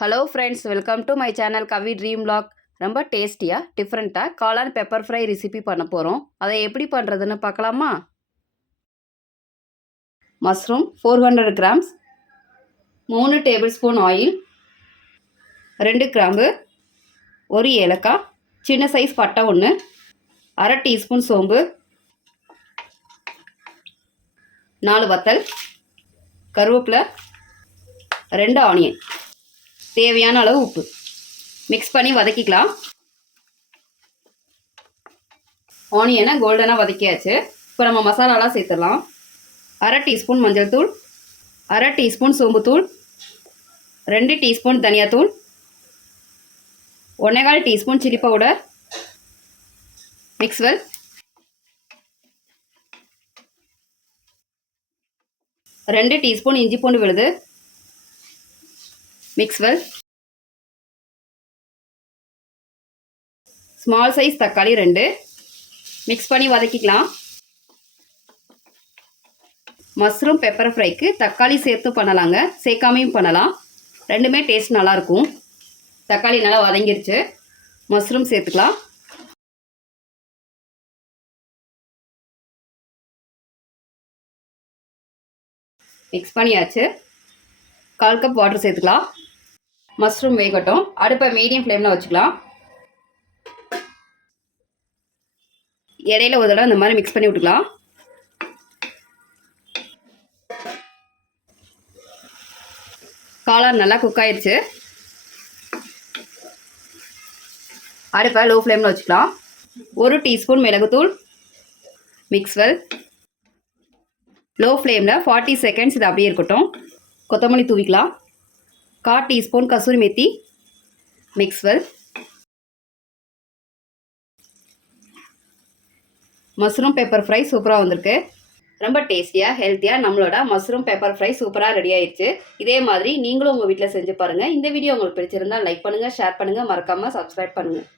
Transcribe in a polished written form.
Hello friends, welcome to my channel Kavi dream vlog. ரொம்ப டேஸ்டியாக டிஃப்ரெண்ட்டாக காளான் பெப்பர் ஃப்ரை ரெசிபி பண்ண போகிறோம். அதை எப்படி பண்ணுறதுன்னு பார்க்கலாமா? Mushroom 400 grams, 3 table spoon oil, 2 கிராம்பு, 1 ஏலக்காய், சின்ன சைஸ் பட்டை 1, அரை டீஸ்பூன் சோம்பு, 4 வத்தல், கருவேப்பிலை, 2 ஆனியன், தேவையான அளவு உப்பு. மிக்ஸ் பண்ணி வதக்கிக்கலாம். ஆனியனை கோல்டனாக வதக்கியாச்சு. இப்போ நம்ம மசாலாலாம் சேர்த்துடலாம். அரை டீஸ்பூன் மஞ்சள் தூள், அரை டீஸ்பூன் சோம்புத்தூள், 2 டீஸ்பூன் தனியாத்தூள், 1/4 teaspoon chilli powder, mix well. ரெண்டு டீஸ்பூன் இஞ்சி பூண்டு விழுது, மிக்ஸ் வெல். ஸ்மால் சைஸ் தக்காளி 2, மிக்ஸ் பண்ணி வதக்கிக்கலாம். மஷ்ரூம் பெப்பர் ஃப்ரைக்கு தக்காளி சேர்த்து பண்ணலாங்க, சேர்க்காமையும் பண்ணலாம். ரெண்டுமே டேஸ்ட் நல்லாயிருக்கும். தக்காளி நல்லா வதங்கிருச்சு. மஷ்ரூம் சேர்த்துக்கலாம். மிக்ஸ் பண்ணியாச்சு. 1/4 கப் வாட்டர் சேர்த்துக்கலாம். மஷ்ரூம் வேகட்டும். அடுப்பை மீடியம் ஃப்ளேமில் வச்சுக்கலாம். இடையில ஒரு தடவை இந்த மாதிரி மிக்ஸ் பண்ணி விட்டுக்கலாம். காளான் நல்லா குக் ஆயிடுச்சு. அடுப்பை லோ ஃப்ளேமில் வச்சுக்கலாம். 1 டீஸ்பூன் மிளகுத்தூள், மிக்ஸ் வெல். லோ ஃப்ளேமில் 40 செகண்ட்ஸ் இது அப்படியே இருக்கட்டும். கொத்தமல்லி தூவிக்கலாம். 1/4 teaspoon kasuri methi, mix well. Mushroom pepper fry சூப்பராக வந்திருக்கு. ரொம்ப டேஸ்டியாக ஹெல்த்தியாக நம்மளோட மஷ்ரூம் பெப்பர் ஃப்ரை சூப்பராக ரெடி ஆயிடுச்சு. இதே மாதிரி நீங்களும் உங்கள் வீட்டில் செஞ்சு பாருங்கள். இந்த வீடியோ உங்களுக்கு பிடிச்சிருந்தால் லைக் பண்ணுங்கள், ஷேர் பண்ணுங்கள், மறக்காமல் சப்ஸ்கிரைப் பண்ணுங்கள்.